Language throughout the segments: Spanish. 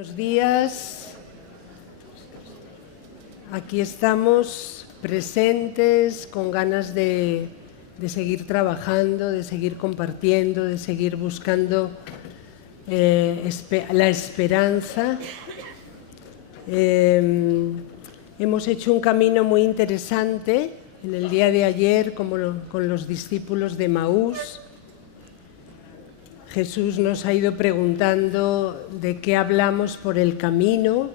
Buenos días. Aquí estamos presentes, con ganas de seguir trabajando, de seguir compartiendo, de seguir buscando la esperanza. Hemos hecho un camino muy interesante en el día de ayer con los discípulos de Emaús. Jesús nos ha ido preguntando de qué hablamos por el camino.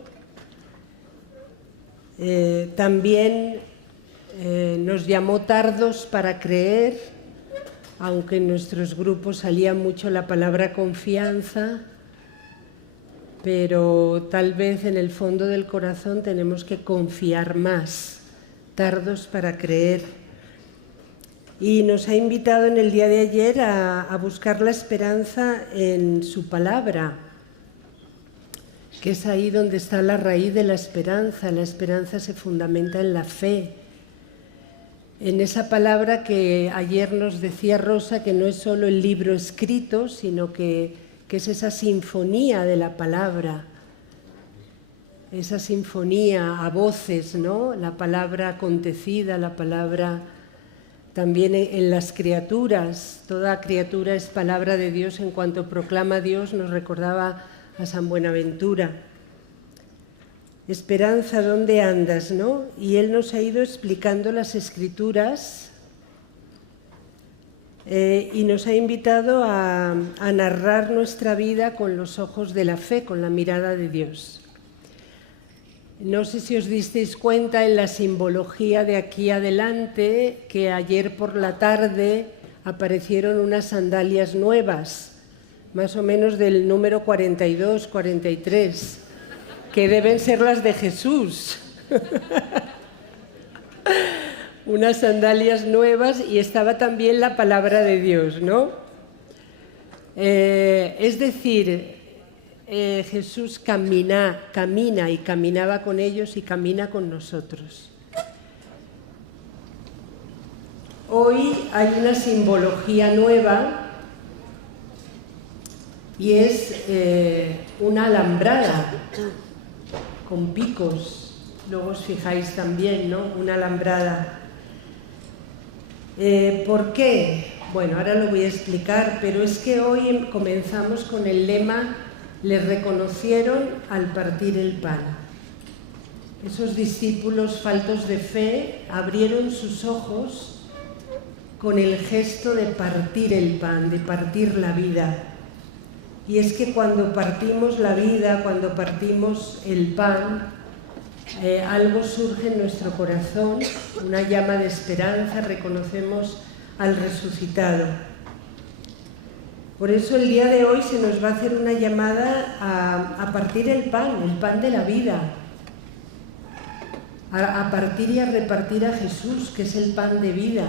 También nos llamó tardos para creer, aunque en nuestros grupos salía mucho la palabra confianza, pero tal vez en el fondo del corazón tenemos que confiar más, tardos para creer. Y nos ha invitado en el día de ayer a buscar la esperanza en su palabra, que es ahí donde está la raíz de la esperanza. La esperanza se fundamenta en la fe, en esa palabra que ayer nos decía Rosa, que no es solo el libro escrito, sino que es esa sinfonía de la palabra, esa sinfonía a voces, ¿no? La palabra acontecida, la palabra también en las criaturas. Toda criatura es palabra de Dios en cuanto proclama a Dios, nos recordaba a San Buenaventura. Esperanza, ¿dónde andas?, ¿no? Y él nos ha ido explicando las Escrituras y nos ha invitado a narrar nuestra vida con los ojos de la fe, con la mirada de Dios. No sé si os disteis cuenta en la simbología de aquí adelante que ayer por la tarde aparecieron unas sandalias nuevas, más o menos del número 42, 43, que deben ser las de Jesús. Unas sandalias nuevas, y estaba también la palabra de Dios, ¿no? Es decir, Jesús camina y caminaba con ellos y camina con nosotros. Hoy hay una simbología nueva y es una alambrada con picos. Luego os fijáis también, ¿no? Una alambrada. ¿Por qué? Bueno, ahora lo voy a explicar, pero es que hoy comenzamos con el lema: les reconocieron al partir el pan. Esos discípulos faltos de fe abrieron sus ojos con el gesto de partir el pan, de partir la vida. Y es que cuando partimos la vida, cuando partimos el pan, algo surge en nuestro corazón, una llama de esperanza, reconocemos al resucitado. Por eso el día de hoy se nos va a hacer una llamada a partir el pan de la vida, a partir y a repartir a Jesús, que es el pan de vida.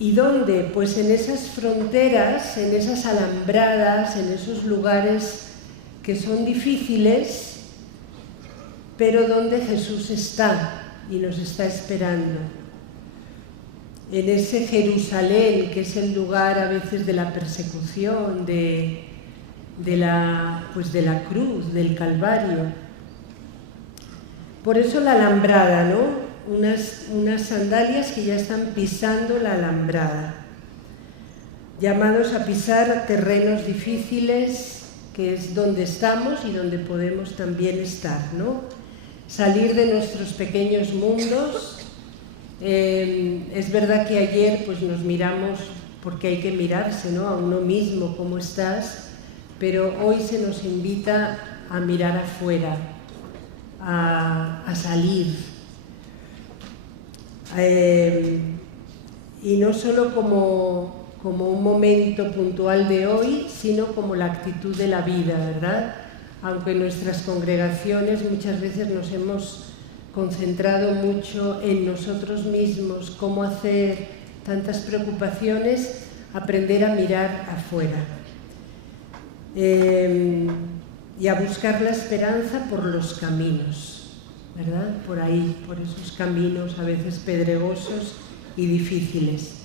¿Y dónde? Pues en esas fronteras, en esas alambradas, en esos lugares que son difíciles, pero donde Jesús está y nos está esperando. En ese Jerusalén, que es el lugar a veces de la persecución, de la cruz, del Calvario. Por eso la alambrada, ¿no? Unas sandalias que ya están pisando la alambrada, llamados a pisar terrenos difíciles, que es donde estamos y donde podemos también estar, ¿no? Salir de nuestros pequeños mundos. Es verdad que ayer pues nos miramos, porque hay que mirarse, ¿no?, a uno mismo, cómo estás, pero hoy se nos invita a mirar afuera, a salir. Y no solo como un momento puntual de hoy, sino como la actitud de la vida, ¿verdad? Aunque en nuestras congregaciones muchas veces nos hemos concentrado mucho en nosotros mismos, cómo hacer tantas preocupaciones, aprender a mirar afuera y a buscar la esperanza por los caminos, ¿verdad? Por ahí, por esos caminos a veces pedregosos y difíciles.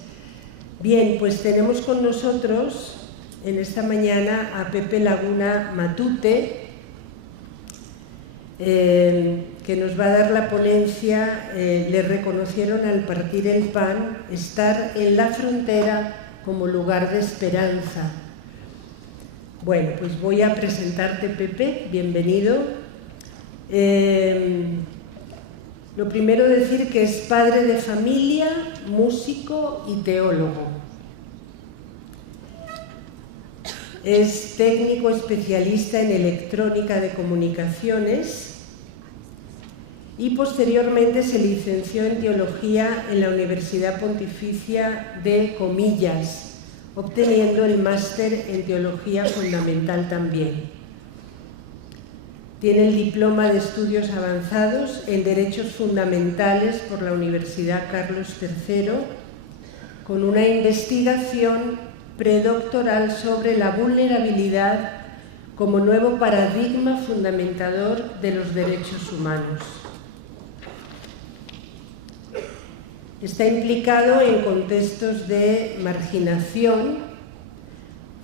Bien, pues tenemos con nosotros en esta mañana a Pepe Laguna Matute, que nos va a dar la ponencia. Le reconocieron al partir el pan estar en la frontera como lugar de esperanza. Bueno, pues voy a presentarte, Pepe, bienvenido. Lo primero, decir que es padre de familia, músico y teólogo. Es técnico especialista en electrónica de comunicaciones y posteriormente se licenció en teología en la Universidad Pontificia de Comillas, obteniendo el máster en teología fundamental también. Tiene el diploma de estudios avanzados en derechos fundamentales por la Universidad Carlos III, con una investigación predoctoral sobre la vulnerabilidad como nuevo paradigma fundamentador de los derechos humanos. Está implicado en contextos de marginación.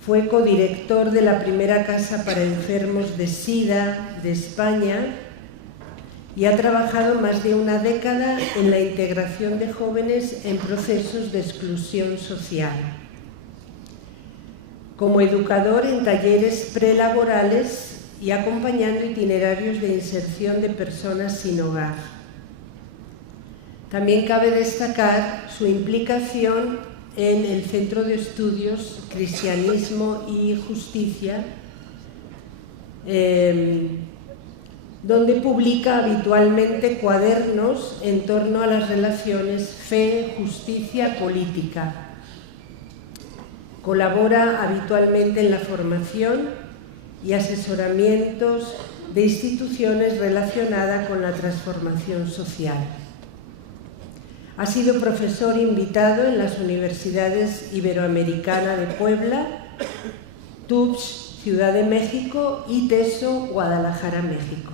Fue codirector de la primera casa para enfermos de SIDA de España y ha trabajado más de una década en la integración de jóvenes en procesos de exclusión social. Como educador en talleres prelaborales y acompañando itinerarios de inserción de personas sin hogar. También cabe destacar su implicación en el Centro de Estudios Cristianismo y Justicia, donde publica habitualmente cuadernos en torno a las relaciones fe, justicia, política. Colabora habitualmente en la formación y asesoramientos de instituciones relacionadas con la transformación social. Ha sido profesor invitado en las universidades Iberoamericana de Puebla, TUPS, Ciudad de México y TESO, Guadalajara, México.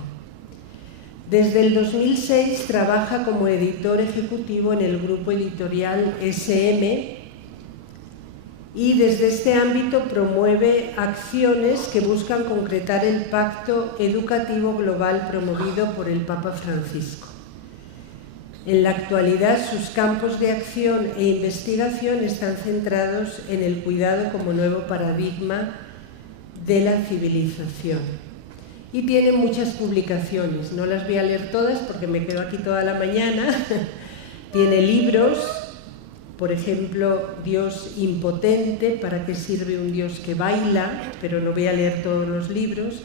Desde el 2006 trabaja como editor ejecutivo en el grupo editorial SM y desde este ámbito promueve acciones que buscan concretar el Pacto Educativo Global promovido por el Papa Francisco. En la actualidad, sus campos de acción e investigación están centrados en el cuidado como nuevo paradigma de la civilización. Y tiene muchas publicaciones, no las voy a leer todas porque me quedo aquí toda la mañana. Tiene libros, por ejemplo, Dios impotente, ¿para qué sirve un Dios que baila? Pero no voy a leer todos los libros.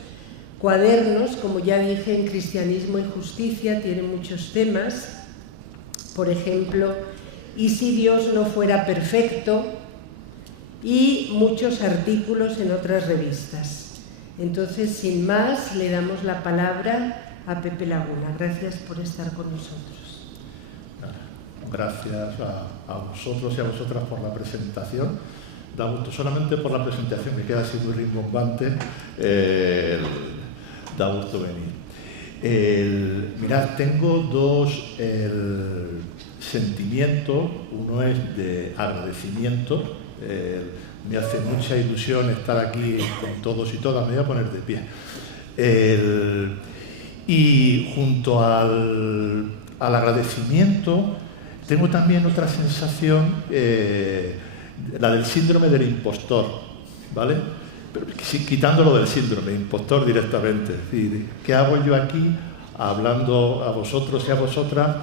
Cuadernos, como ya dije, en Cristianismo y Justicia, tiene muchos temas. Por ejemplo, ¿y si Dios no fuera perfecto? Y muchos artículos en otras revistas. Entonces, sin más, le damos la palabra a Pepe Laguna. Gracias por estar con nosotros. Gracias a vosotros y a vosotras por la presentación. Da gusto, solamente por la presentación, que queda así muy rimbombante, da gusto venir. Mirad, tengo dos sentimientos. Uno es de agradecimiento. Me hace mucha ilusión estar aquí con todos y todas. Me voy a poner de pie. Y junto al agradecimiento tengo también otra sensación, la del síndrome del impostor, ¿vale? Pero quitándolo del síndrome, impostor directamente. Es decir, ¿qué hago yo aquí hablando a vosotros y a vosotras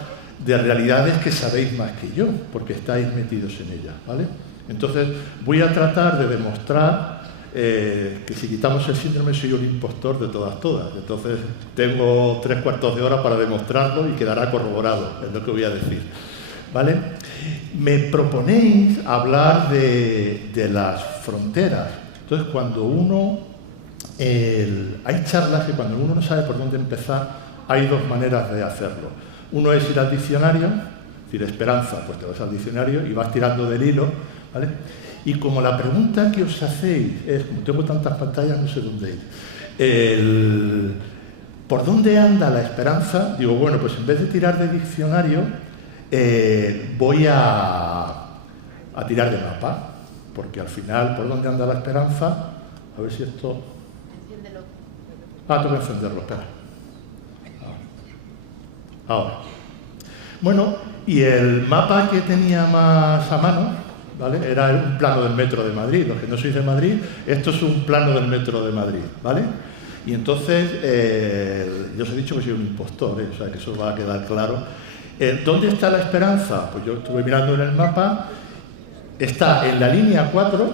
de realidades que sabéis más que yo, porque estáis metidos en ellas, ¿vale? Entonces, voy a tratar de demostrar que si quitamos el síndrome soy un impostor de todas. Entonces, tengo 3/4 de hora para demostrarlo y quedará corroborado, es lo que voy a decir, ¿vale? Me proponéis hablar de las fronteras. Entonces, cuando uno... hay charlas que cuando uno no sabe por dónde empezar, hay dos maneras de hacerlo. Uno es ir al diccionario, es decir, esperanza, pues te vas al diccionario y vas tirando del hilo, ¿vale? Y como la pregunta que os hacéis es, como tengo tantas pantallas, no sé dónde ir, ¿por dónde anda la esperanza? Digo, bueno, pues en vez de tirar de diccionario, voy a tirar de mapa. porque al final, ¿por dónde anda la esperanza? A ver si esto... Enciéndelo. Tengo que encenderlo, espera. Ahora. Bueno, y el mapa que tenía más a mano, ¿vale?, era un plano del metro de Madrid. Los que no sois de Madrid, esto es un plano del metro de Madrid, ¿vale? Y entonces, yo os he dicho que soy un impostor, o sea, que eso va a quedar claro. ¿Dónde está la esperanza? Pues yo estuve mirando en el mapa, está en la línea 4,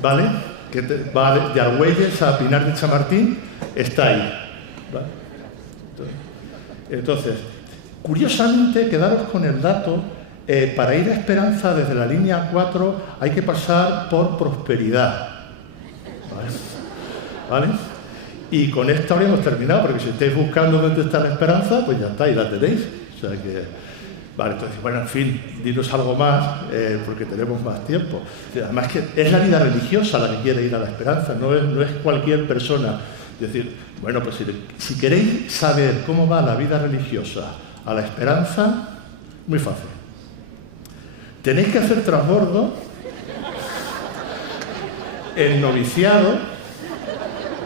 ¿vale?, que va de Argüelles a Pinar de Chamartín, está ahí, ¿vale? Entonces, curiosamente, quedaros con el dato, para ir a Esperanza desde la línea 4 hay que pasar por Prosperidad, ¿vale? Y con esto habríamos terminado, porque si estáis buscando dónde está la esperanza, pues ya está, y la tenéis. O sea que, vale, entonces, bueno, en fin, dinos algo más, porque tenemos más tiempo. Además que es la vida religiosa la que quiere ir a la esperanza, no es cualquier persona. Es decir, bueno, pues si queréis saber cómo va la vida religiosa a la esperanza, muy fácil. Tenéis que hacer transbordo en noviciado,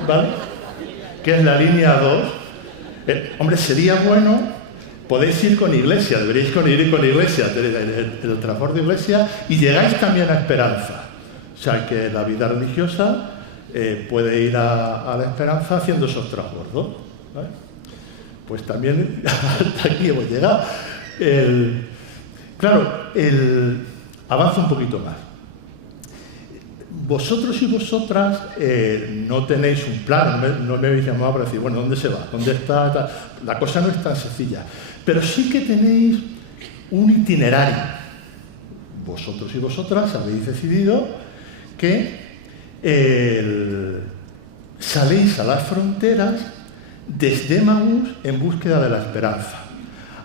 ¿vale?, que es la línea 2. Hombre, sería bueno, podéis ir con iglesia, deberíais ir con iglesia, el transbordo de iglesia, y llegáis también a Esperanza. O sea, que la vida religiosa puede ir a la esperanza haciendo esos transbordos, ¿vale? Pues también hasta aquí hemos llegado. Avanza un poquito más. Vosotros y vosotras no tenéis un plan, no me habéis llamado para decir, bueno, ¿dónde se va? ¿Dónde está? La cosa no es tan sencilla. Pero sí que tenéis un itinerario. Vosotros y vosotras habéis decidido que saléis a las fronteras desde Emaús en búsqueda de la esperanza.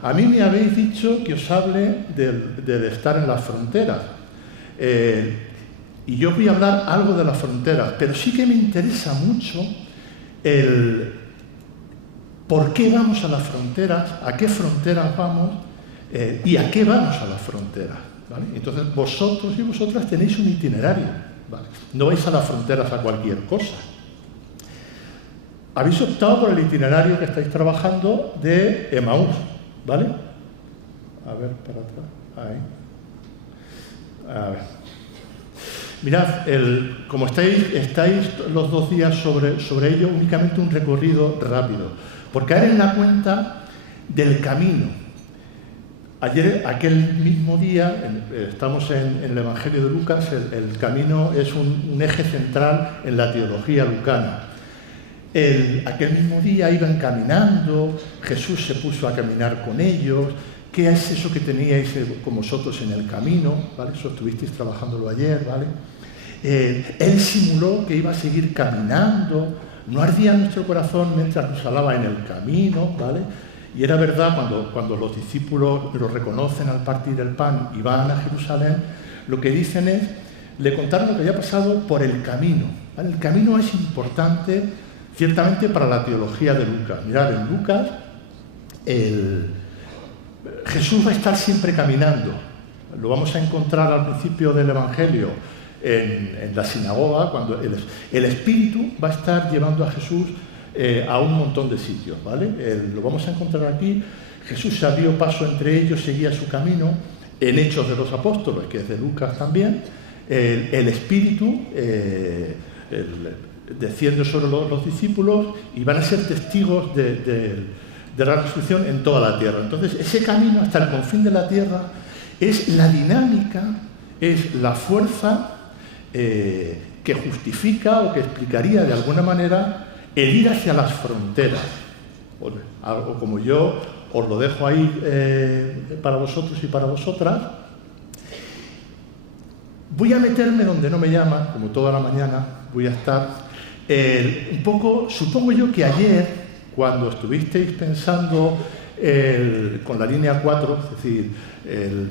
A mí me habéis dicho que os hable de estar en las fronteras. Y yo voy a hablar algo de las fronteras, pero sí que me interesa mucho el por qué vamos a las fronteras, a qué fronteras vamos y a qué vamos a las fronteras, ¿vale? Entonces, vosotros y vosotras tenéis un itinerario, ¿vale? No vais a las fronteras a cualquier cosa. Habéis optado por el itinerario que estáis trabajando de Emaús, ¿vale? A ver, para atrás. Ahí. A ver. Mirad, como estáis los 2 días sobre ello, únicamente un recorrido rápido. Por caer en la cuenta del camino. Ayer, aquel mismo día, estamos en el Evangelio de Lucas, el camino es un eje central en la teología lucana. Aquel mismo día iban caminando, Jesús se puso a caminar con ellos. ¿Qué es eso que teníais con vosotros en el camino? ¿Vale? Eso estuvisteis trabajándolo ayer, ¿vale? Él simuló que iba a seguir caminando, no ardía nuestro corazón mientras nos hablaba en el camino, ¿vale? Y era verdad, cuando los discípulos lo reconocen al partir el pan y van a Jerusalén, lo que dicen es, le contaron lo que había pasado por el camino, ¿vale? El camino es importante, ciertamente, para la teología de Lucas. Mirad, en Lucas, Jesús va a estar siempre caminando. Lo vamos a encontrar al principio del Evangelio en la sinagoga, cuando el Espíritu va a estar llevando a Jesús a un montón de sitios, ¿vale? Lo vamos a encontrar aquí. Jesús se abrió paso entre ellos, seguía su camino. En Hechos de los Apóstoles, que es de Lucas también, el Espíritu desciende sobre los discípulos y van a ser testigos de la resurrección en toda la tierra. Entonces, ese camino hasta el confín de la tierra es la dinámica, es la fuerza que justifica o que explicaría de alguna manera el ir hacia las fronteras. Algo como yo os lo dejo ahí para vosotros y para vosotras. Voy a meterme donde no me llaman, como toda la mañana voy a estar. Un poco, supongo yo que ayer, cuando estuvisteis pensando con la línea 4, es decir,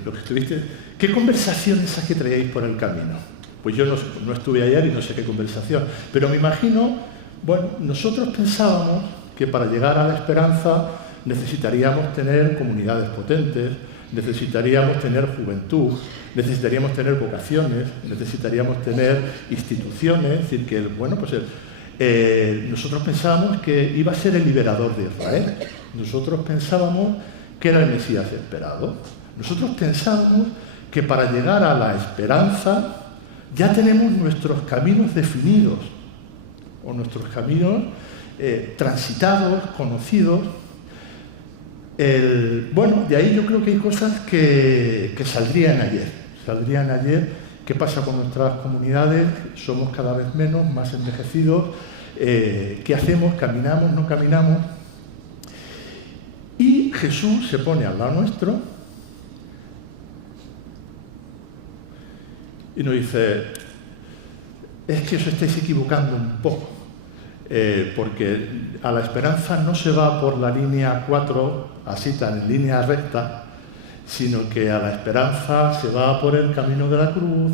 lo que estuvisteis, ¿qué conversaciones que traíais por el camino? Pues yo no estuve ayer y no sé qué conversación, pero me imagino, bueno, nosotros pensábamos que para llegar a la esperanza necesitaríamos tener comunidades potentes, necesitaríamos tener juventud, necesitaríamos tener vocaciones, necesitaríamos tener instituciones, es decir, que, bueno, pues nosotros pensábamos que iba a ser el liberador de Israel, nosotros pensábamos que era el Mesías esperado, nosotros pensábamos que para llegar a la esperanza ya tenemos nuestros caminos definidos, o nuestros caminos transitados, conocidos. Bueno, de ahí yo creo que hay cosas que saldrían ayer. ¿Qué pasa con nuestras comunidades? Somos cada vez menos, más envejecidos. ¿Qué hacemos? ¿Caminamos? ¿No caminamos? Y Jesús se pone al lado nuestro y nos dice, es que os estáis equivocando un poco, porque a la esperanza no se va por la línea 4, así tan en línea recta, sino que a la esperanza se va por el camino de la cruz,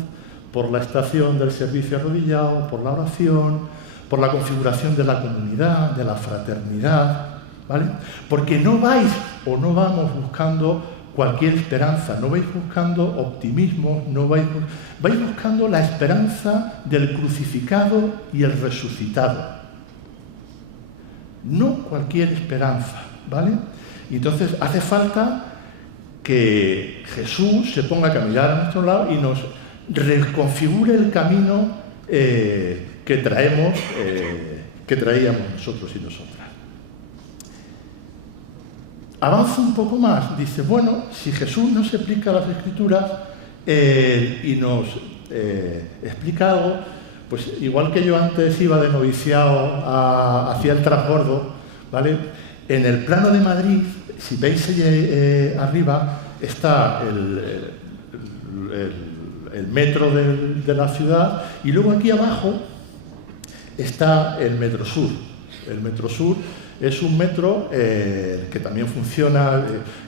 por la estación del servicio arrodillado, por la oración, por la configuración de la comunidad, de la fraternidad, ¿vale? Porque no vais o no vamos buscando cualquier esperanza, no vais buscando optimismo, vais buscando la esperanza del crucificado y el resucitado. No cualquier esperanza, ¿vale? Y entonces hace falta que Jesús se ponga a caminar a nuestro lado y nos reconfigure el camino que traíamos nosotros y nosotras. Avanza un poco más, dice, bueno, si Jesús nos explica las Escrituras y nos explica algo, pues igual que yo antes iba de noviciado hacia el transbordo, ¿vale? En el plano de Madrid, si veis allí arriba, está el metro de la ciudad y luego aquí abajo está el Metrosur. El Metrosur es un metro que también funciona,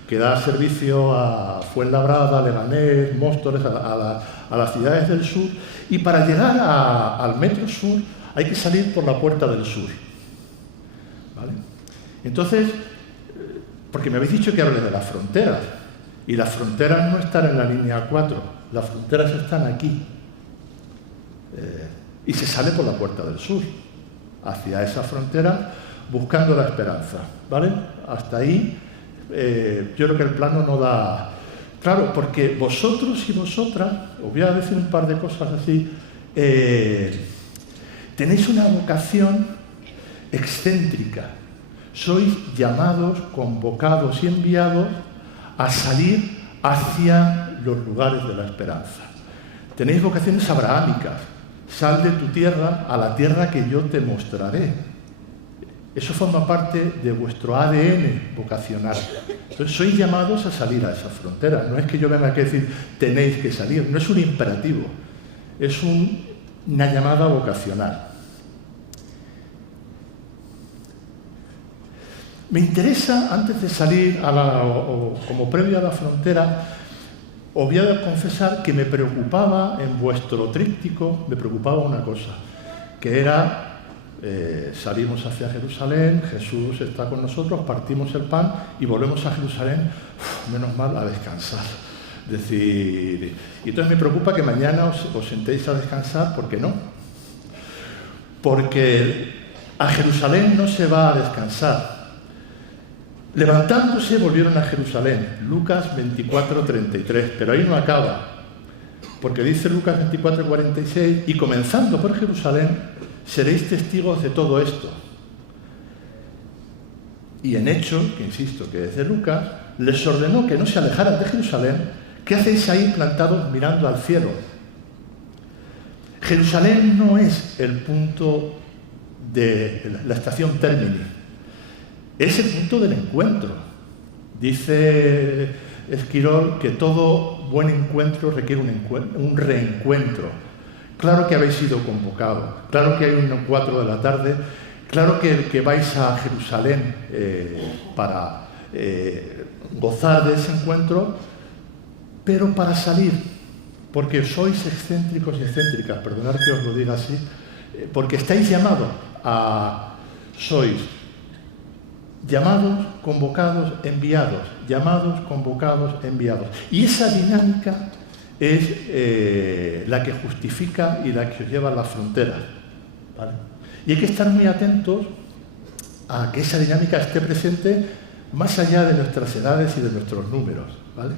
que da servicio a Fuenlabrada, Leganés, Móstoles, a las ciudades del sur. Y para llegar al Metro Sur hay que salir por la Puerta del Sur, ¿vale? Entonces, porque me habéis dicho que hable de las fronteras, y las fronteras no están en la línea 4, las fronteras están aquí. Y se sale por la Puerta del Sur, hacia esa frontera, buscando la esperanza, ¿vale? Hasta ahí, yo creo que el plano no da... Claro, porque vosotros y vosotras, os voy a decir un par de cosas así, tenéis una vocación excéntrica. Sois llamados, convocados y enviados a salir hacia los lugares de la esperanza. Tenéis vocaciones abrahámicas. Sal de tu tierra a la tierra que yo te mostraré. Eso forma parte de vuestro ADN vocacional. Entonces, sois llamados a salir a esa frontera. No es que yo venga aquí a decir, tenéis que salir. No es un imperativo. Es una llamada vocacional. Me interesa, antes de salir como previo a la frontera, os voy a confesar que me preocupaba en vuestro tríptico, me preocupaba una cosa, que era... salimos hacia Jerusalén, Jesús está con nosotros, partimos el pan y volvemos a Jerusalén, menos mal, a descansar. Es decir, y entonces me preocupa que mañana os sentéis a descansar, ¿por qué no? Porque a Jerusalén no se va a descansar. Levantándose volvieron a Jerusalén, Lucas 24:33, pero ahí no acaba, porque dice Lucas 24:46, y comenzando por Jerusalén, seréis testigos de todo esto. Y en Hechos, que insisto que es de Lucas, les ordenó que no se alejaran de Jerusalén. ¿Qué hacéis ahí plantados mirando al cielo? Jerusalén no es el punto de la estación Termini, es el punto del encuentro. Dice Esquirol que todo buen encuentro requiere un reencuentro. Claro que habéis sido convocados, claro que hay unas 4 de la tarde, claro que vais a Jerusalén para gozar de ese encuentro, pero para salir, porque sois excéntricos y excéntricas, perdonad que os lo diga así, porque estáis llamados sois llamados, convocados, enviados, llamados, convocados, enviados. Y esa dinámica es la que justifica y la que os lleva a las fronteras, ¿vale? Y hay que estar muy atentos a que esa dinámica esté presente más allá de nuestras edades y de nuestros números, ¿vale?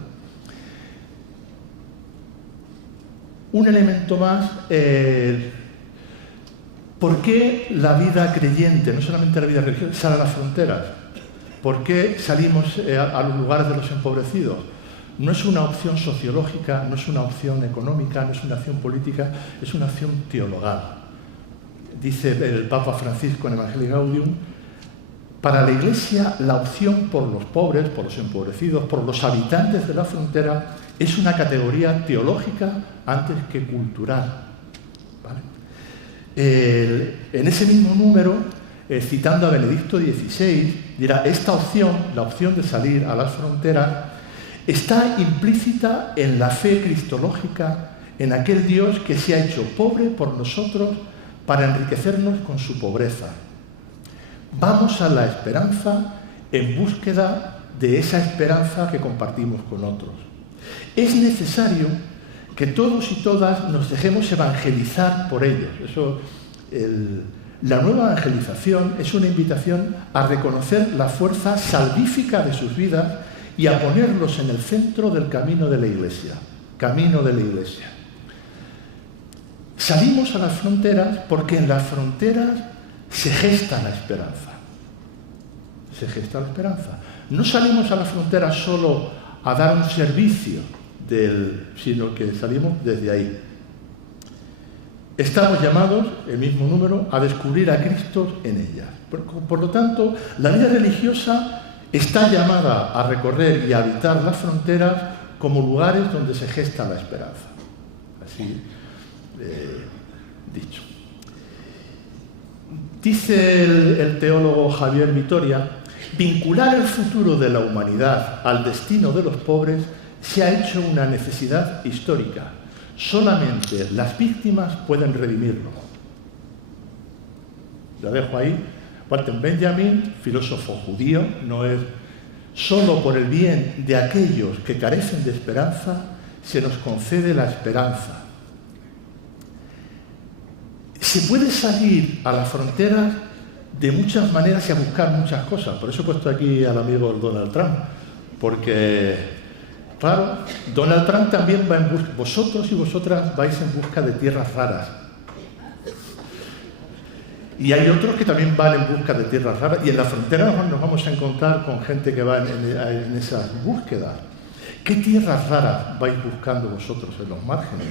Un elemento más, ¿por qué la vida creyente, no solamente la vida religiosa, sale a las fronteras? ¿Por qué salimos a los lugares de los empobrecidos? No es una opción sociológica, no es una opción económica, no es una opción política, es una opción teologal. Dice el Papa Francisco en Evangelii Gaudium: para la Iglesia la opción por los pobres, por los empobrecidos, por los habitantes de la frontera es una categoría teológica antes que cultural, ¿vale? En ese mismo número, citando a Benedicto XVI, dirá: esta opción, la opción de salir a las fronteras, está implícita en la fe cristológica, en aquel Dios que se ha hecho pobre por nosotros para enriquecernos con su pobreza. Vamos a la esperanza en búsqueda de esa esperanza que compartimos con otros. Es necesario que todos y todas nos dejemos evangelizar por ellos. La nueva evangelización es una invitación a reconocer la fuerza salvífica de sus vidas y a ponerlos en el centro del camino de la Iglesia. Camino de la Iglesia. Salimos a las fronteras porque en las fronteras se gesta la esperanza. Se gesta la esperanza. No salimos a las fronteras solo a dar un servicio, sino que salimos desde ahí. Estamos llamados, el mismo número, a descubrir a Cristo en ellas. Por lo tanto, la vida religiosa está llamada a recorrer y a habitar las fronteras como lugares donde se gesta la esperanza. Así dicho. Dice el teólogo Javier Vitoria: vincular el futuro de la humanidad al destino de los pobres se ha hecho una necesidad histórica. Solamente las víctimas pueden redimirlo. Lo dejo ahí. Walter Benjamin, filósofo judío, no es solo por el bien de aquellos que carecen de esperanza se nos concede la esperanza. Se puede salir a las fronteras de muchas maneras y a buscar muchas cosas. Por eso he puesto aquí al amigo Donald Trump, porque, claro, Donald Trump también va en busca, vosotros y vosotras vais en busca de tierras raras. Y hay otros que también van en busca de tierras raras, y en la frontera nos vamos a encontrar con gente que va en esas búsquedas. ¿Qué tierras raras vais buscando vosotros en los márgenes?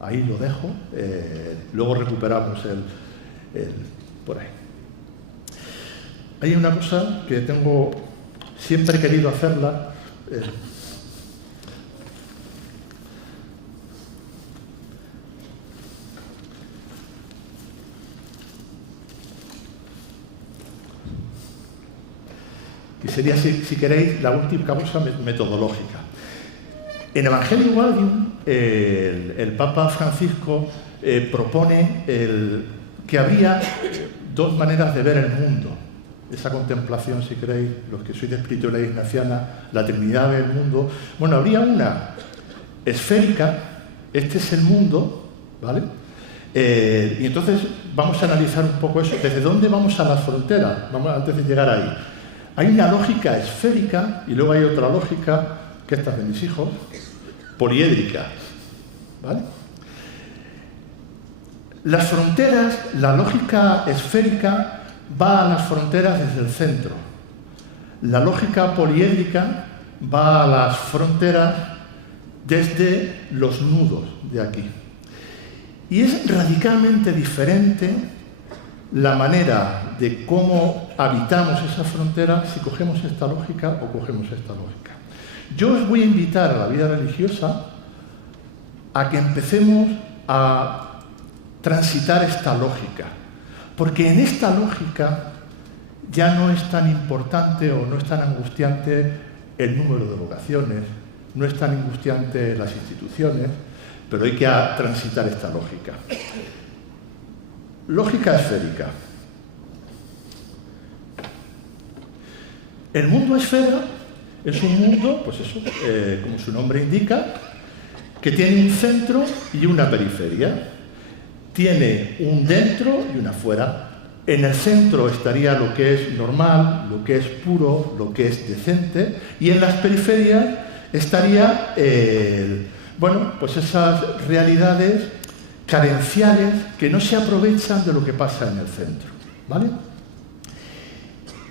Ahí lo dejo, luego recuperamos por ahí. Hay una cosa que siempre he querido hacerla, y sería, si queréis, la última cosa metodológica. En Evangelii Gaudium, el Papa Francisco propone que habría dos maneras de ver el mundo. Esa contemplación, si queréis, los que sois de espiritualidad ignaciana, la Trinidad del mundo. Bueno, habría una esférica, este es el mundo, ¿vale? Y entonces vamos a analizar un poco eso. ¿Desde dónde vamos a las fronteras? Antes de llegar ahí. Hay una lógica esférica y luego hay otra lógica, que esta es de mis hijos, poliédrica, ¿vale? Las fronteras, la lógica esférica va a las fronteras desde el centro. La lógica poliédrica va a las fronteras desde los nudos de aquí. Y es radicalmente diferente la manera de cómo habitamos esa frontera si cogemos esta lógica o cogemos esta lógica. Yo os voy a invitar a la vida religiosa a que empecemos a transitar esta lógica, porque en esta lógica ya no es tan importante o no es tan angustiante el número de vocaciones, no es tan angustiante las instituciones, pero hay que transitar esta lógica. Lógica esférica. El mundo esfera es un mundo, pues eso, como su nombre indica, que tiene un centro y una periferia. Tiene un dentro y una fuera. En el centro estaría lo que es normal, lo que es puro, lo que es decente, y en las periferias estaría, bueno, pues esas realidades carenciales que no se aprovechan de lo que pasa en el centro, ¿vale?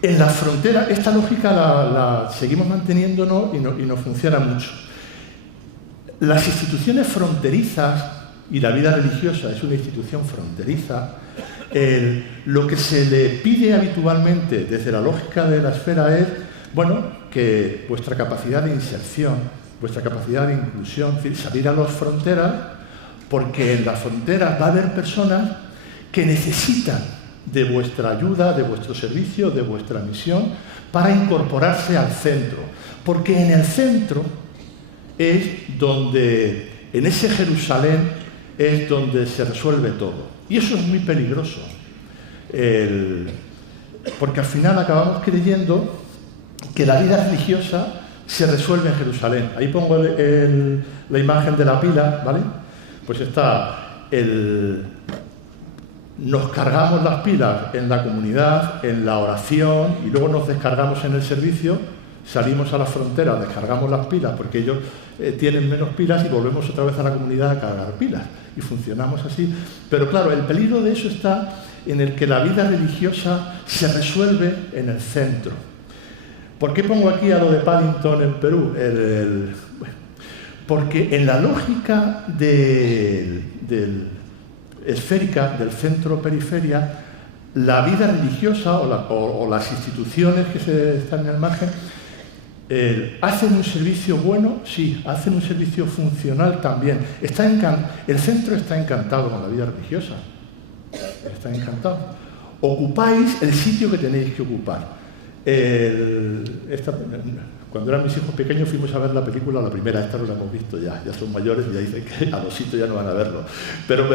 En la frontera, esta lógica la seguimos manteniéndonos y nos funciona mucho. Las instituciones fronterizas, y la vida religiosa es una institución fronteriza, lo que se le pide habitualmente desde la lógica de la esfera es, bueno, que vuestra capacidad de inserción, vuestra capacidad de inclusión, es decir, salir a las fronteras, porque en las fronteras va a haber personas que necesitan de vuestra ayuda, de vuestro servicio, de vuestra misión, para incorporarse al centro. Porque en el centro es donde, en ese Jerusalén, es donde se resuelve todo. Y eso es muy peligroso, porque al final acabamos creyendo que la vida religiosa se resuelve en Jerusalén. Ahí pongo la imagen de la pila, ¿vale? Pues está nos cargamos las pilas en la comunidad, en la oración, y luego nos descargamos en el servicio, salimos a la frontera, descargamos las pilas porque ellos tienen menos pilas y volvemos otra vez a la comunidad a cargar pilas. Y funcionamos así. Pero claro, el peligro de eso está en el que la vida religiosa se resuelve en el centro. ¿Por qué pongo aquí a lo de Paddington en Perú? Porque en la lógica esférica del centro-periferia, la vida religiosa o las instituciones que están en el margen hacen un servicio bueno, sí, hacen un servicio funcional también. El centro está encantado con la vida religiosa, está encantado. Ocupáis el sitio que tenéis que ocupar. Cuando eran mis hijos pequeños fuimos a ver la película, la primera, esta no la hemos visto ya son mayores y ya dicen que a los sitios ya no van a verlo. Pero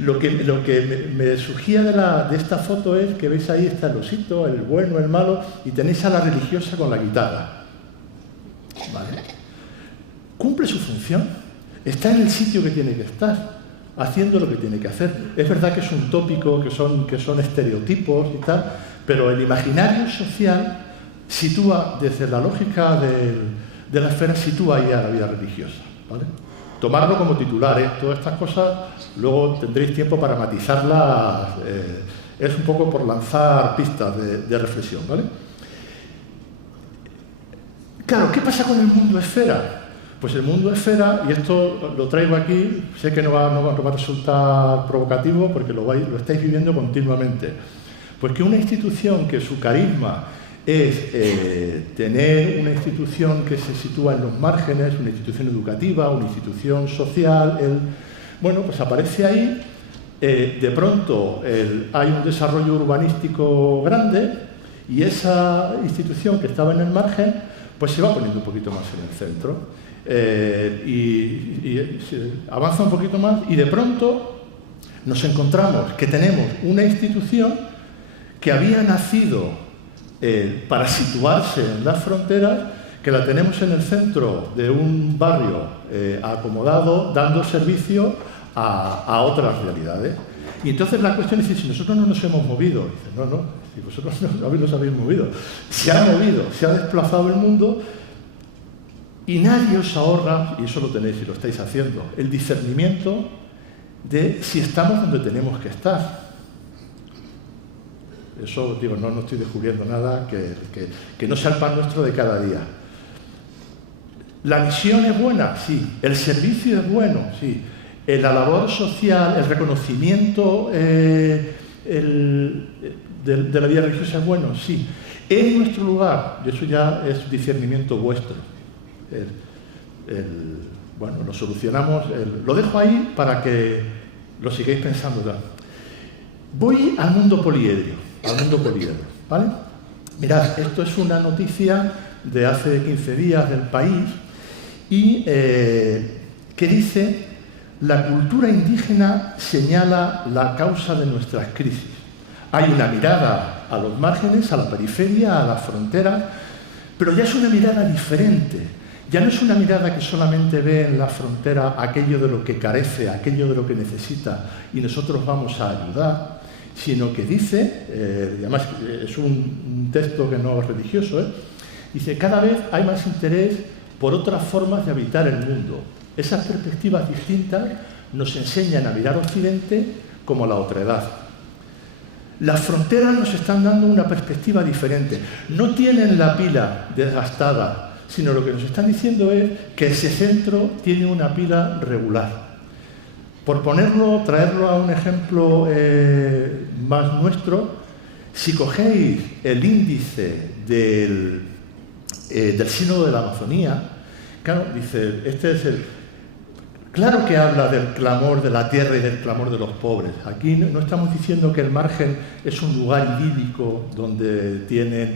lo que me surgía de esta foto es que veis ahí está el osito, el bueno, el malo, y tenéis a la religiosa con la guitarra. ¿Vale? Cumple su función, está en el sitio que tiene que estar, haciendo lo que tiene que hacer. Es verdad que es un tópico, que son estereotipos y tal, pero el imaginario social sitúa, desde la lógica de la esfera, sitúa ahí a la vida religiosa, ¿vale? Tomarlo como titular, todas estas cosas, luego tendréis tiempo para matizarlas, es un poco por lanzar pistas de reflexión, ¿vale? Claro, ¿qué pasa con el mundo esfera? Pues el mundo esfera, y esto lo traigo aquí, sé que no va a resultar provocativo porque lo estáis viviendo continuamente, pues que una institución que su carisma es tener una institución que se sitúa en los márgenes, una institución educativa, una institución social, bueno, pues aparece ahí, de pronto hay un desarrollo urbanístico grande y esa institución que estaba en el margen pues se va poniendo un poquito más en el centro y se avanza un poquito más y de pronto nos encontramos que tenemos una institución que había nacido para situarse en las fronteras, que la tenemos en el centro de un barrio acomodado, dando servicio a otras realidades. Y entonces la cuestión es si nosotros no nos hemos movido. Dice, no, si vosotros no os habéis movido. Se ha movido, se ha desplazado el mundo y nadie os ahorra, y eso lo tenéis y lo estáis haciendo, el discernimiento de si estamos donde tenemos que estar. Eso, digo, no estoy descubriendo nada que no sea el pan nuestro de cada día. La misión es buena, sí. El servicio es bueno, sí. La labor social, el reconocimiento de la vida religiosa es bueno, sí. En nuestro lugar, y eso ya es discernimiento vuestro. Bueno, lo solucionamos. Lo dejo ahí para que lo sigáis pensando ya. Voy al mundo poliedrio. ¿Vale? Mirad, esto es una noticia de hace 15 días del País y que dice: la cultura indígena señala la causa de nuestras crisis. Hay una mirada a los márgenes, a la periferia, a las fronteras, pero ya es una mirada diferente. Ya no es una mirada que solamente ve en la frontera aquello de lo que carece, aquello de lo que necesita, y nosotros vamos a ayudar, sino que dice, y además es un texto que no es religioso, dice, cada vez hay más interés por otras formas de habitar el mundo. Esas perspectivas distintas nos enseñan a mirar Occidente como la otredad. Las fronteras nos están dando una perspectiva diferente. No tienen la pila desgastada, sino lo que nos están diciendo es que ese centro tiene una pila regular. Por traerlo a un ejemplo más nuestro, si cogéis el índice del Sínodo de la Amazonía, claro, dice, claro que habla del clamor de la tierra y del clamor de los pobres. Aquí no estamos diciendo que el margen es un lugar idílico donde tienen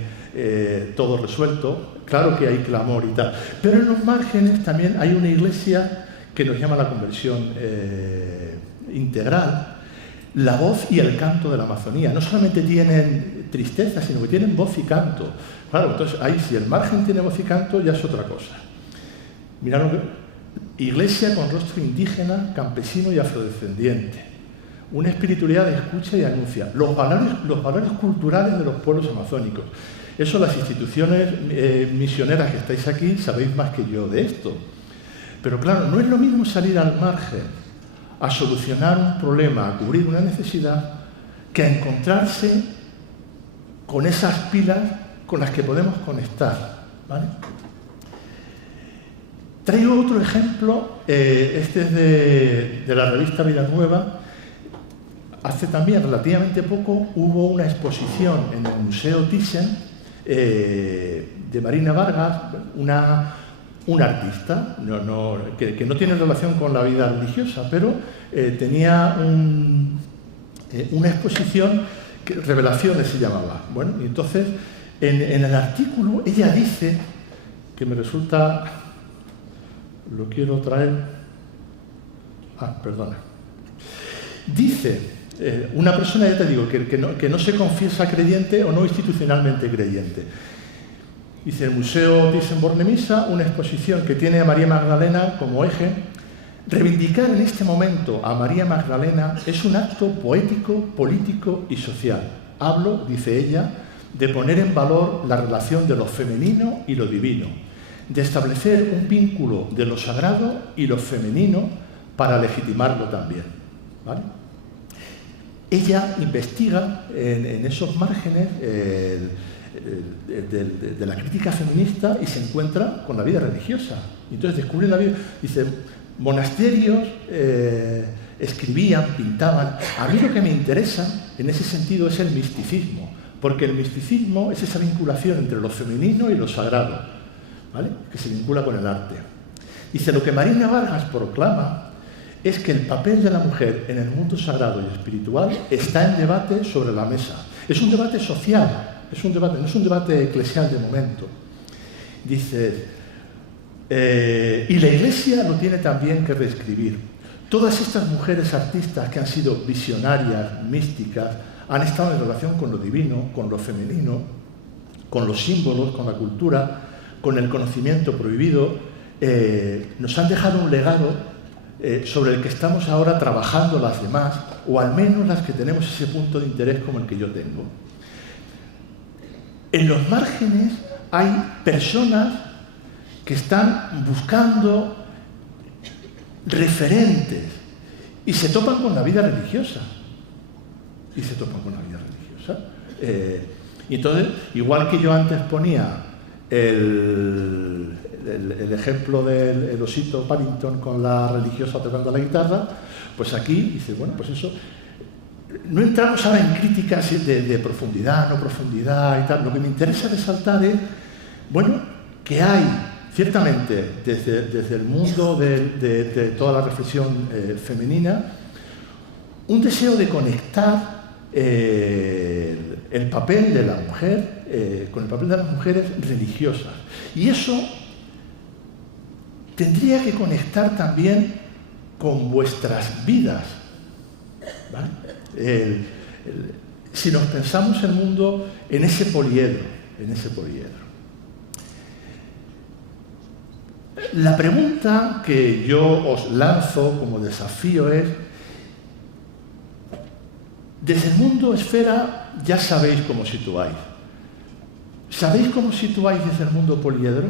todo resuelto. Claro que hay clamor y tal. Pero en los márgenes también hay una iglesia que nos llama la conversión integral, la voz y el canto de la Amazonía. No solamente tienen tristeza, sino que tienen voz y canto. Claro, entonces ahí si el margen tiene voz y canto ya es otra cosa. Mirad lo que... Iglesia con rostro indígena, campesino y afrodescendiente. Una espiritualidad de escucha y anuncia. Los valores culturales de los pueblos amazónicos. Eso las instituciones misioneras que estáis aquí sabéis más que yo de esto. Pero claro, no es lo mismo salir al margen a solucionar un problema, a cubrir una necesidad, que a encontrarse con esas pilas con las que podemos conectar, ¿vale? Traigo otro ejemplo, este es de la revista Vida Nueva. Hace también relativamente poco hubo una exposición en el Museo Thyssen de Marina Vargas, una artista que no tiene relación con la vida religiosa, pero tenía una exposición, Revelaciones se llamaba. Bueno, y entonces en el artículo ella dice, que me resulta... Lo quiero traer... perdona. Dice, una persona, ya te digo, que no se confiesa creyente o no institucionalmente creyente. Dice, el Museo Thyssen-Bornemisza, una exposición que tiene a María Magdalena como eje. Reivindicar en este momento a María Magdalena es un acto poético, político y social. Hablo, dice ella, de poner en valor la relación de lo femenino y lo divino, de establecer un vínculo de lo sagrado y lo femenino para legitimarlo también, ¿vale? Ella investiga en esos márgenes de la crítica feminista y se encuentra con la vida religiosa. Entonces descubre la vida, dice, monasterios escribían, pintaban. A mí lo que me interesa en ese sentido es el misticismo, porque el misticismo es esa vinculación entre lo femenino y lo sagrado, ¿vale? Que se vincula con el arte. Dice, lo que Marina Vargas proclama es que el papel de la mujer en el mundo sagrado y espiritual está en debate sobre la mesa. Es un debate social, no es un debate eclesial de momento. Dice, y la Iglesia lo tiene también que reescribir. Todas estas mujeres artistas que han sido visionarias, místicas, han estado en relación con lo divino, con lo femenino, con los símbolos, con la cultura, con el conocimiento prohibido, nos han dejado un legado sobre el que estamos ahora trabajando las demás, o al menos las que tenemos ese punto de interés como el que yo tengo. En los márgenes hay personas que están buscando referentes y se topan con la vida religiosa. Y entonces, igual que yo antes ponía el ejemplo del osito Paddington con la religiosa tocando la guitarra, pues aquí dice, bueno, pues eso, no entramos ahora en críticas de profundidad, no profundidad y tal. Lo que me interesa resaltar es, bueno, que hay, ciertamente, desde el mundo de toda la reflexión femenina, un deseo de conectar el papel de la mujer con el papel de las mujeres religiosas. Y eso tendría que conectar también con vuestras vidas, ¿vale? si nos pensamos el mundo en ese poliedro, La pregunta que yo os lanzo como desafío es, desde el mundo esfera ya sabéis cómo situáis. ¿Sabéis cómo situáis desde el mundo poliedro?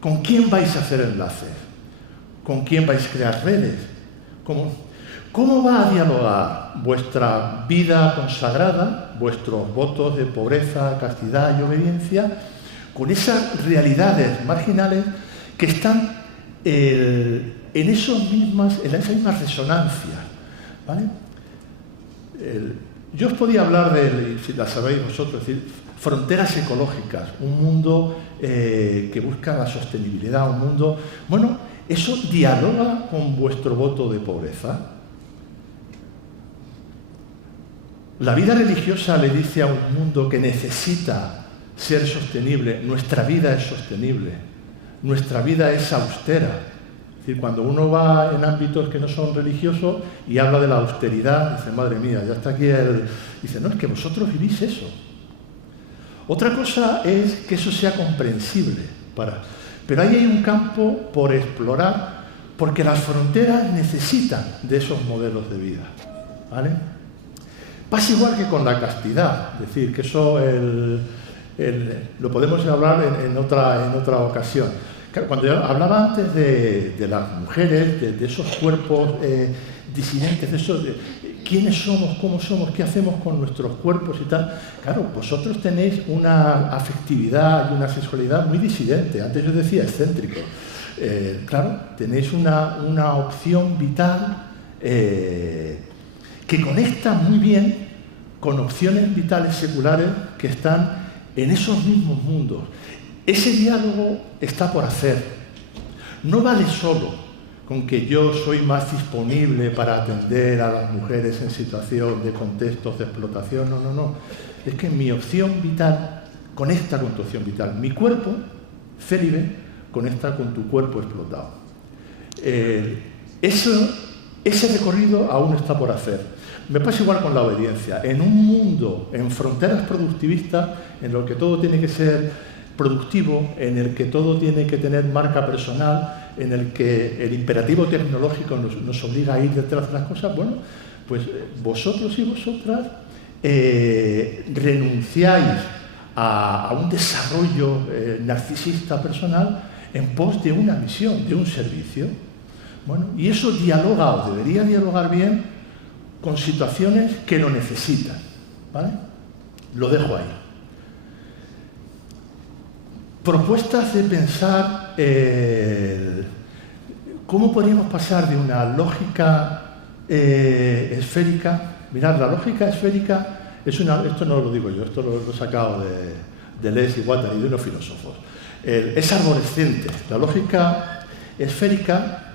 ¿Con quién vais a hacer enlaces? ¿Con quién vais a crear redes? ¿Cómo va a dialogar vuestra vida consagrada, vuestros votos de pobreza, castidad y obediencia, con esas realidades marginales que están en esas mismas resonancias? ¿Vale? Yo os podía hablar de, si la sabéis vosotros, es decir, fronteras ecológicas, un mundo que busca la sostenibilidad, un mundo... Bueno, ¿eso dialoga con vuestro voto de pobreza? La vida religiosa le dice a un mundo que necesita ser sostenible, nuestra vida es sostenible, nuestra vida es austera. Es decir, cuando uno va en ámbitos que no son religiosos y habla de la austeridad, dice, madre mía, ya está aquí el... Dice, no, es que vosotros vivís eso. Otra cosa es que eso sea comprensible pero ahí hay un campo por explorar, porque las fronteras necesitan de esos modelos de vida, ¿vale? Pasa igual que con la castidad, es decir, que eso lo podemos hablar en otra ocasión. Claro, cuando yo hablaba antes de las mujeres, de esos cuerpos disidentes, de esos... ¿Quiénes somos? ¿Cómo somos? ¿Qué hacemos con nuestros cuerpos y tal? Claro, vosotros tenéis una afectividad y una sexualidad muy disidente. Antes yo decía excéntrico. Claro, tenéis una opción vital que conecta muy bien con opciones vitales seculares que están en esos mismos mundos. Ese diálogo está por hacer. No vale solo con que yo soy más disponible para atender a las mujeres en situación de contextos de explotación. No. Es que mi opción vital conecta con tu opción vital. Mi cuerpo, célibe, conecta con tu cuerpo explotado. Ese recorrido aún está por hacer. Me pasa igual con la obediencia. En un mundo, en fronteras productivistas, en lo que todo tiene que ser productivo, en el que todo tiene que tener marca personal, en el que el imperativo tecnológico nos obliga a ir detrás de las cosas, bueno, pues vosotros y vosotras renunciáis a un desarrollo narcisista personal en pos de una misión, de un servicio. Bueno, y eso dialoga, o debería dialogar bien, con situaciones que lo necesitan, ¿vale? Lo dejo ahí. Propuestas de pensar cómo podríamos pasar de una lógica esférica. Mirad, la lógica esférica esto no lo digo yo, esto lo he sacado de Deleuze y Guattari, de unos filósofos. Es arborescente. La lógica esférica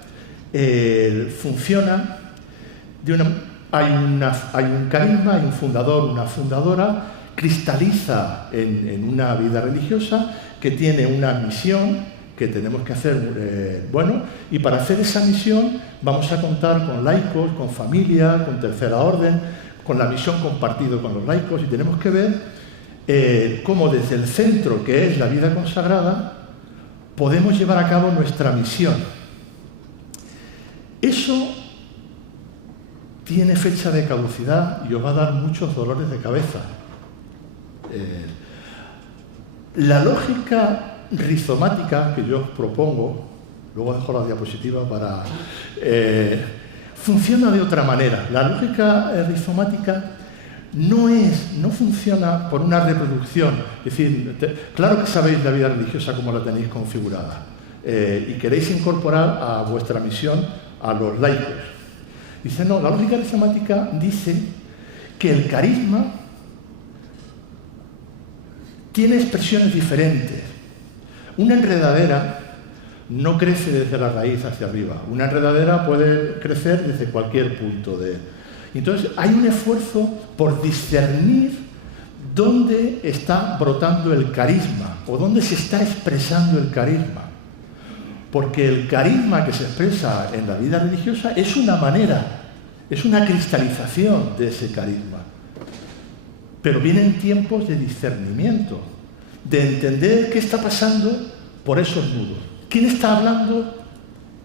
funciona hay un carisma, hay un fundador, una fundadora, cristaliza en una vida religiosa que tiene una misión que tenemos que hacer, y para hacer esa misión vamos a contar con laicos, con familia, con tercera orden, con la misión compartida con los laicos, y tenemos que ver cómo desde el centro, que es la vida consagrada, podemos llevar a cabo nuestra misión. Eso tiene fecha de caducidad y os va a dar muchos dolores de cabeza. La lógica rizomática que yo os propongo, luego dejo la diapositiva para... funciona de otra manera. La lógica rizomática no funciona por una reproducción. Es decir, claro que sabéis la vida religiosa como la tenéis configurada y queréis incorporar a vuestra misión a los laicos. Dice, no, la lógica rizomática dice que el carisma tiene expresiones diferentes. Una enredadera no crece desde la raíz hacia arriba. Una enredadera puede crecer desde cualquier punto de... Entonces, hay un esfuerzo por discernir dónde está brotando el carisma o dónde se está expresando el carisma. Porque el carisma que se expresa en la vida religiosa es una manera, es una cristalización de ese carisma. Pero vienen tiempos de discernimiento, de entender qué está pasando por esos nudos. ¿Quién está hablando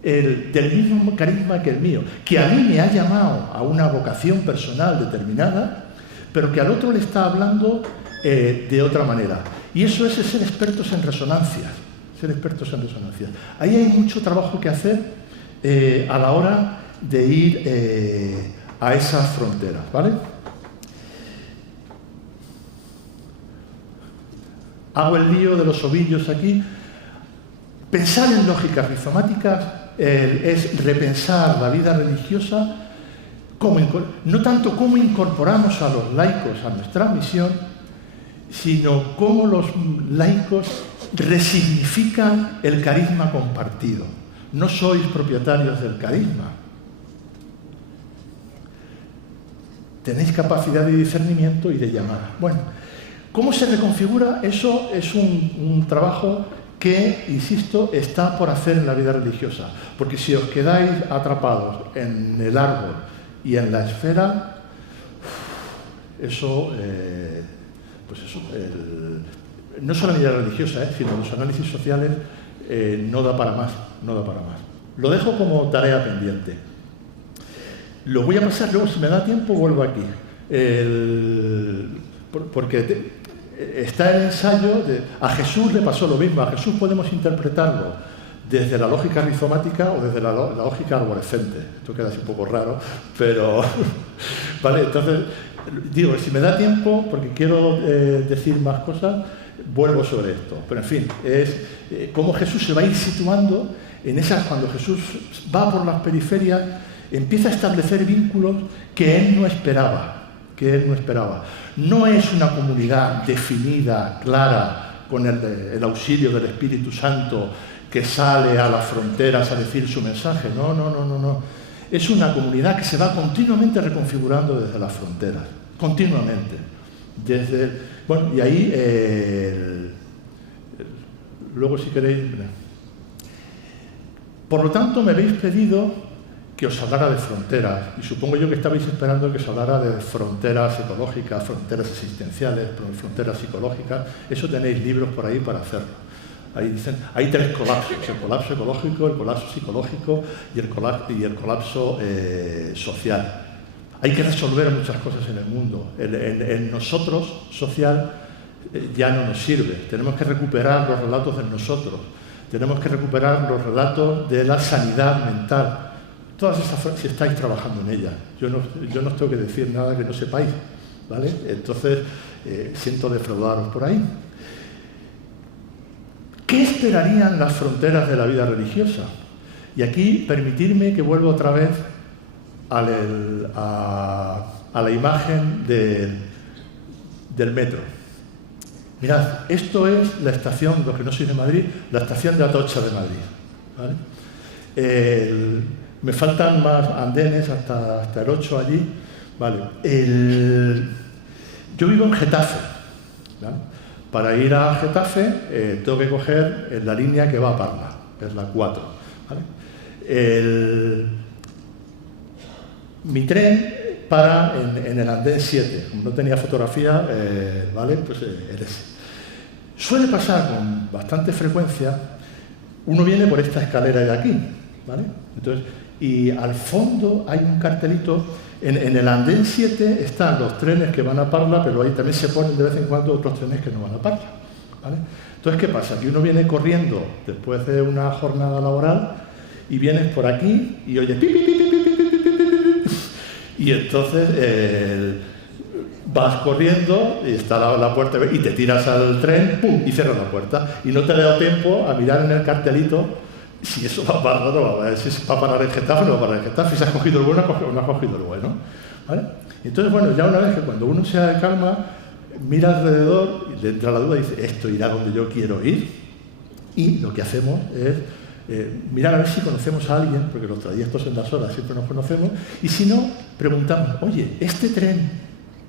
del mismo carisma que el mío? Que a mí me ha llamado a una vocación personal determinada, pero que al otro le está hablando de otra manera. Y eso es ser expertos en resonancias. Ser expertos en resonancias. Ahí hay mucho trabajo que hacer a la hora de ir a esas fronteras, ¿vale? Hago el lío de los ovillos aquí. Pensar en lógicas rizomáticas es repensar la vida religiosa, no tanto cómo incorporamos a los laicos a nuestra misión, sino cómo los laicos resignifican el carisma compartido. No sois propietarios del carisma. Tenéis capacidad de discernimiento y de llamada. Bueno, ¿cómo se reconfigura? Eso es un trabajo que, insisto, está por hacer en la vida religiosa. Porque si os quedáis atrapados en el árbol y en la esfera, no solo la vida religiosa, sino los análisis sociales, no da para más, no da para más. Lo dejo como tarea pendiente. Lo voy a pasar, luego si me da tiempo vuelvo aquí. Porque está el ensayo a Jesús le pasó lo mismo. A Jesús podemos interpretarlo desde la lógica rizomática o desde la lógica arborescente. Esto queda así un poco raro, pero vale, entonces digo, si me da tiempo, porque quiero decir más cosas, vuelvo sobre esto. Pero en fin, es cómo Jesús se va a ir situando en esas, cuando Jesús va por las periferias, empieza a establecer vínculos que él no esperaba. No es una comunidad definida, clara, con el auxilio del Espíritu Santo que sale a las fronteras a decir su mensaje. No. Es una comunidad que se va continuamente reconfigurando desde las fronteras. Continuamente. Y ahí, luego si queréis... Por lo tanto, me habéis pedido que os hablara de fronteras, y supongo yo que estabais esperando que os hablara de fronteras ecológicas, fronteras existenciales, fronteras psicológicas. Eso tenéis libros por ahí para hacerlo. Ahí dicen, hay 3 colapsos: el colapso ecológico, el colapso psicológico y el colapso social. Hay que resolver muchas cosas en el mundo. El nosotros social ya no nos sirve. Tenemos que recuperar los relatos del nosotros. Tenemos que recuperar los relatos de la sanidad mental. Todas esas frases, si estáis trabajando en ellas, yo no os tengo que decir nada que no sepáis, ¿vale? Entonces, siento defraudaros por ahí. ¿Qué esperarían las fronteras de la vida religiosa? Y aquí, permitidme que vuelva otra vez a la imagen del metro. Mirad, esto es la estación, los que no sois de Madrid, la estación de Atocha de Madrid, ¿vale? Me faltan más andenes hasta el 8 allí. Vale. Yo vivo en Getafe, ¿vale? Para ir a Getafe tengo que coger la línea que va a Parla, que es la 4. ¿Vale? Mi tren para en el andén 7. Como no tenía fotografía, ¿vale? Pues suele pasar con bastante frecuencia. Uno viene por esta escalera de aquí, ¿vale? Entonces, y al fondo hay un cartelito. En el andén 7 están los trenes que van a Parla, pero ahí también se ponen de vez en cuando otros trenes que no van a Parla, ¿vale? Entonces, ¿qué pasa? Que uno viene corriendo después de una jornada laboral y vienes por aquí y oyes pi, pi, pi, pi, pi, pi, pi, pi, pi, y entonces vas corriendo y está la puerta y te tiras al tren, ¡pum!, y cierras la puerta. Y no te ha dado tiempo a mirar en el cartelito si eso va a parar o no va a, si va a parar en Getafe o no va a parar en Getafe, si has cogido el bueno o no has cogido el bueno, ¿vale? Entonces, bueno, ya una vez que cuando uno se calma, mira alrededor y le entra la duda y dice, esto irá donde yo quiero ir. Y lo que hacemos es mirar a ver si conocemos a alguien, porque los trayectos en las horas siempre nos conocemos, y si no, preguntamos, oye, ¿este tren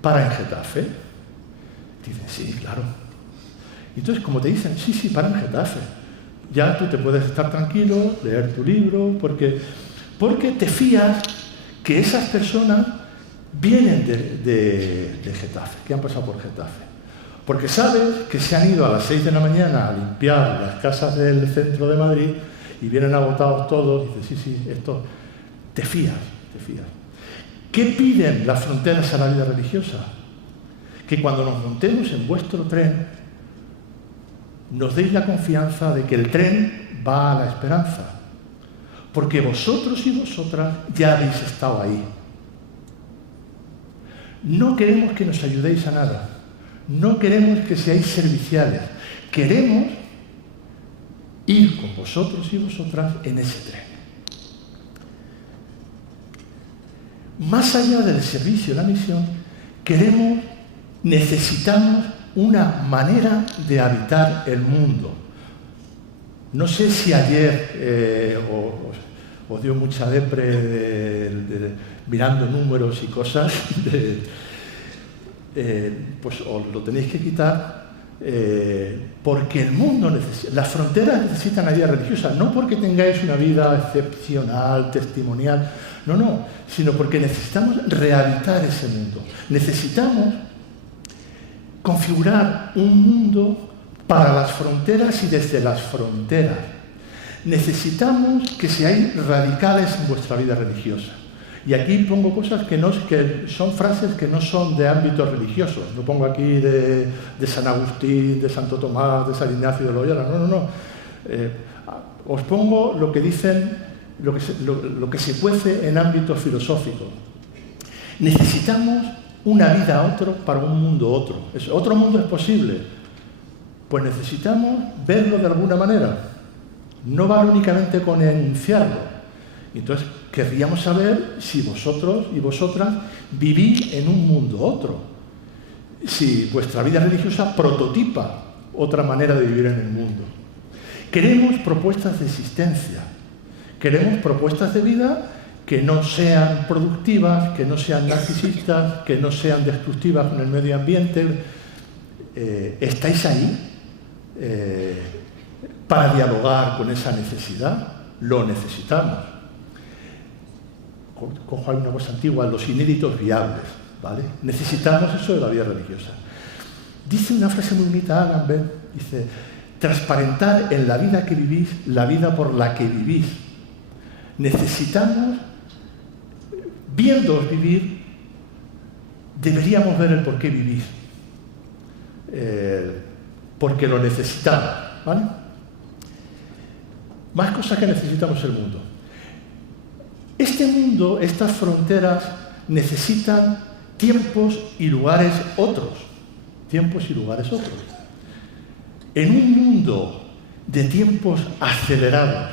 para en Getafe? Dicen, sí, claro. Entonces, como te dicen, sí, para en Getafe, ya tú te puedes estar tranquilo, leer tu libro, porque te fías que esas personas vienen de Getafe, que han pasado por Getafe. Porque sabes que se han ido a las 6 de la mañana a limpiar las casas del centro de Madrid y vienen agotados todos y dices, sí, esto, te fías. ¿Qué piden las fronteras a la vida religiosa? Que cuando nos montemos en vuestro tren, nos deis la confianza de que el tren va a la esperanza. Porque vosotros y vosotras ya habéis estado ahí. No queremos que nos ayudéis a nada. No queremos que seáis serviciales. Queremos ir con vosotros y vosotras en ese tren. Más allá del servicio, la misión, necesitamos una manera de habitar el mundo. No sé si ayer os dio mucha depre mirando números y cosas, pues os lo tenéis que quitar, porque el mundo las fronteras necesitan ayuda religiosa, no porque tengáis una vida excepcional, testimonial, no, sino porque necesitamos rehabilitar ese mundo. Necesitamos configurar un mundo para las fronteras y desde las fronteras. Necesitamos que seáis radicales en vuestra vida religiosa. Y aquí pongo cosas que son frases que no son de ámbitos religiosos. No pongo aquí de San Agustín, de Santo Tomás, de San Ignacio de Loyola. No. Os pongo lo que dicen, lo que se cuece en ámbito filosófico. Necesitamos una vida otro para un mundo otro. ¿Otro mundo es posible? Pues necesitamos verlo de alguna manera. No vale únicamente con enunciarlo. Entonces, querríamos saber si vosotros y vosotras vivís en un mundo otro. Si vuestra vida religiosa prototipa otra manera de vivir en el mundo. Queremos propuestas de existencia. Queremos propuestas de vida que no sean productivas, que no sean narcisistas, que no sean destructivas con el medio ambiente. ¿Estáis ahí para dialogar con esa necesidad? Lo necesitamos. Cojo ahí una cosa antigua, los inéditos viables, ¿vale? Necesitamos eso de la vida religiosa. Dice una frase muy bonita Agamben, dice, transparentar en la vida que vivís, la vida por la que vivís. Necesitamos, viéndoos vivir, deberíamos ver el por qué vivís. Porque lo necesitamos, ¿vale? Más cosas que necesitamos el mundo. Este mundo, estas fronteras, necesitan tiempos y lugares otros. Tiempos y lugares otros. En un mundo de tiempos acelerados,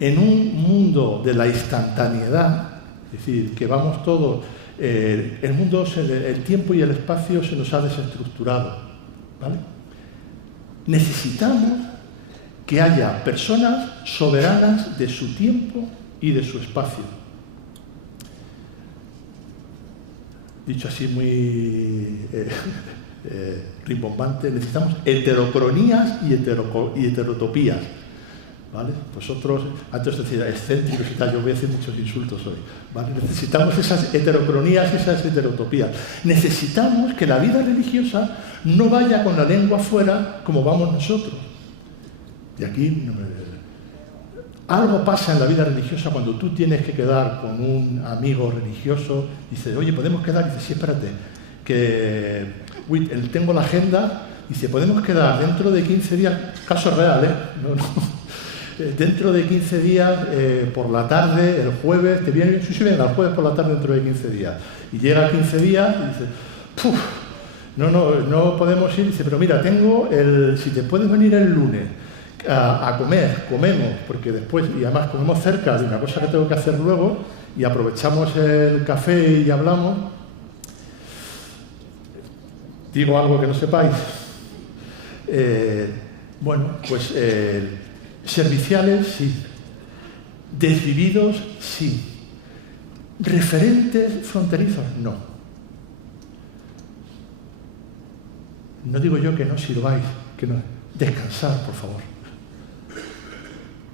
en un mundo de la instantaneidad, es decir, que vamos todos, el mundo, el tiempo y el espacio se nos ha desestructurado, ¿vale? Necesitamos que haya personas soberanas de su tiempo y de su espacio. Dicho así muy rimbombante, necesitamos heterocronías y heterotopías. ¿Vale? Vosotros, antes de decir excéntricos y tal, yo voy a decir muchos insultos hoy. ¿Vale? Necesitamos esas heterocronías y esas heterotopías. Necesitamos que la vida religiosa no vaya con la lengua afuera como vamos nosotros. Y aquí algo pasa en la vida religiosa cuando tú tienes que quedar con un amigo religioso y dices, oye, ¿podemos quedar? Y dices, sí, espérate, que tengo la agenda. Y dice, ¿podemos quedar dentro de 15 días? Caso real, ¿eh? No. Dentro de 15 días, por la tarde, el jueves, te viene, sí, venga, el jueves por la tarde dentro de 15 días. Y llega 15 días y dice, ¡puf! No podemos ir. Dice, pero mira, si te puedes venir el lunes a comer, comemos, porque después, y además comemos cerca de una cosa que tengo que hacer luego, y aprovechamos el café y hablamos. Digo algo que no sepáis. Bueno, pues serviciales, sí. Desvividos, sí. Referentes fronterizos, no. No digo yo que no sirváis, que no. Descansar, por favor.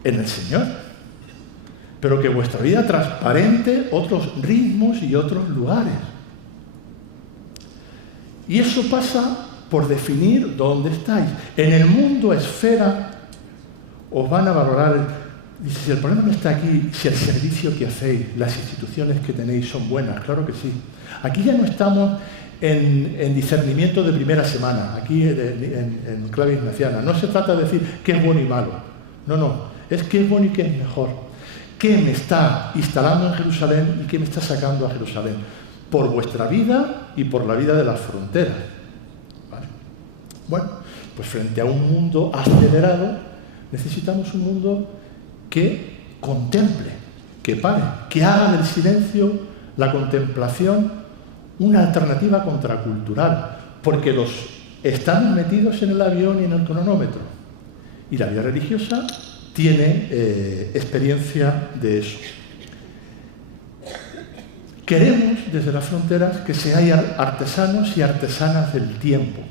En el Señor. Pero que vuestra vida transparente otros ritmos y otros lugares. Y eso pasa por definir dónde estáis. En el mundo esfera os van a valorar. Dice, si el problema no está aquí, si el servicio que hacéis, las instituciones que tenéis son buenas, claro que sí. Aquí ya no estamos en discernimiento de primera semana, aquí en clave ignaciana. No se trata de decir qué es bueno y malo. No, es qué es bueno y qué es mejor. ¿Qué me está instalando en Jerusalén y qué me está sacando a Jerusalén? Por vuestra vida y por la vida de las fronteras. ¿Vale? Bueno, pues frente a un mundo acelerado, necesitamos un mundo que contemple, que pare, que haga del silencio, la contemplación, una alternativa contracultural, porque los estamos metidos en el avión y en el cronómetro. Y la vida religiosa tiene experiencia de eso. Queremos, desde las fronteras, que seáis artesanos y artesanas del tiempo.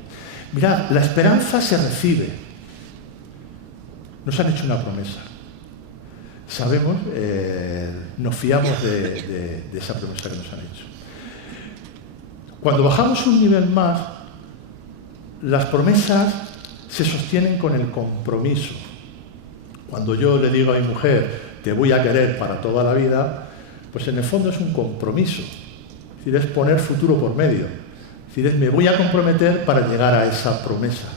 Mirad, la esperanza se recibe. Nos han hecho una promesa. Sabemos, nos fiamos de esa promesa que nos han hecho. Cuando bajamos un nivel más, las promesas se sostienen con el compromiso. Cuando yo le digo a mi mujer, te voy a querer para toda la vida, pues en el fondo es un compromiso. Es decir, es poner futuro por medio. Es decir, es me voy a comprometer para llegar a esa promesa.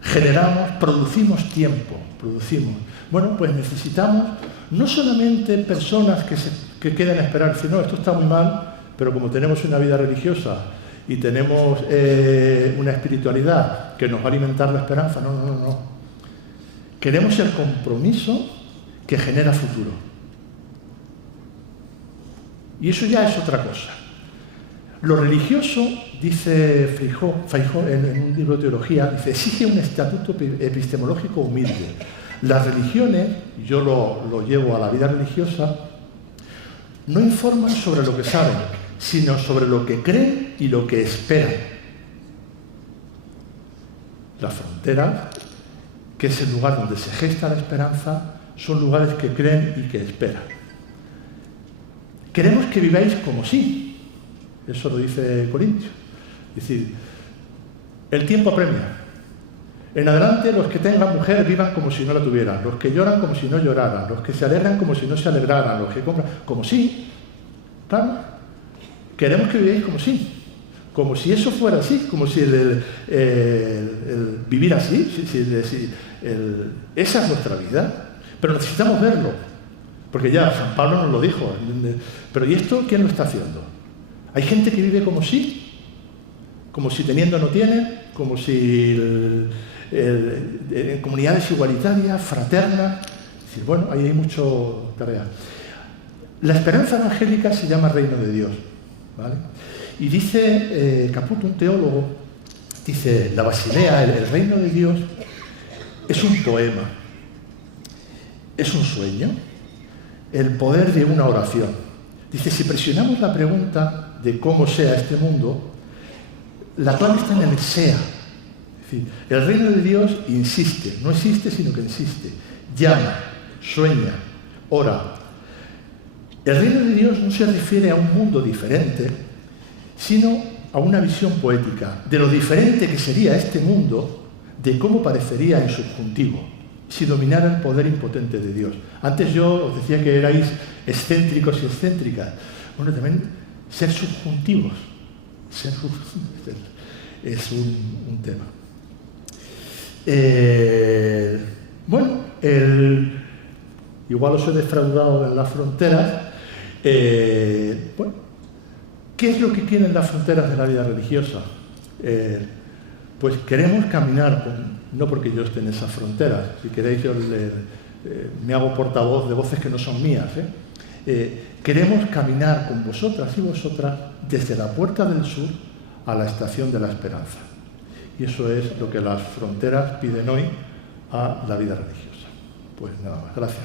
Generamos, producimos tiempo, producimos. Bueno, pues necesitamos no solamente personas que queden a esperar, sino esto está muy mal, pero como tenemos una vida religiosa y tenemos una espiritualidad que nos va a alimentar la esperanza, no. Queremos el compromiso que genera futuro. Y eso ya es otra cosa. Lo religioso, dice Feijó en un libro de teología, dice, exige un estatuto epistemológico humilde. Las religiones, yo lo llevo a la vida religiosa, no informan sobre lo que saben, sino sobre lo que creen y lo que esperan. Las fronteras, que es el lugar donde se gesta la esperanza, son lugares que creen y que esperan. Queremos que viváis como sí. Eso lo dice Corintios. Es decir, el tiempo apremia. En adelante, los que tengan mujer vivan como si no la tuvieran, los que lloran como si no lloraran, los que se alegran como si no se alegraran, los que compran como si. Claro, queremos que viváis como si eso fuera así, como si el vivir así, esa es nuestra vida. Pero necesitamos verlo, porque ya San Pablo nos lo dijo. Pero ¿y esto quién lo está haciendo? Hay gente que vive como si teniendo no tiene, como si en comunidades igualitarias, fraternas. Es decir, bueno, ahí hay mucho tarea. La esperanza evangélica se llama reino de Dios, ¿vale? Y dice Caputo, un teólogo, dice, la Basilea, el reino de Dios, es un poema, es un sueño, el poder de una oración. Dice, si presionamos la pregunta de cómo sea este mundo, la clave está en el sea. Es decir, el reino de Dios insiste, no existe sino que insiste, llama, sueña, ora. El reino de Dios no se refiere a un mundo diferente, sino a una visión poética de lo diferente que sería este mundo, de cómo parecería en subjuntivo, si dominara el poder impotente de Dios. Antes yo os decía que erais excéntricos y excéntricas. Bueno, también ser subjuntivos. Es un tema. Bueno, igual os he defraudado en las fronteras. Bueno, ¿qué es lo que quieren las fronteras de la vida religiosa? Pues queremos caminar, no porque yo esté en esas fronteras, si queréis yo me hago portavoz de voces que no son mías. Queremos caminar con vosotras y vosotras desde la puerta del sur a la estación de la esperanza. Y eso es lo que las fronteras piden hoy a la vida religiosa. Pues nada más, gracias.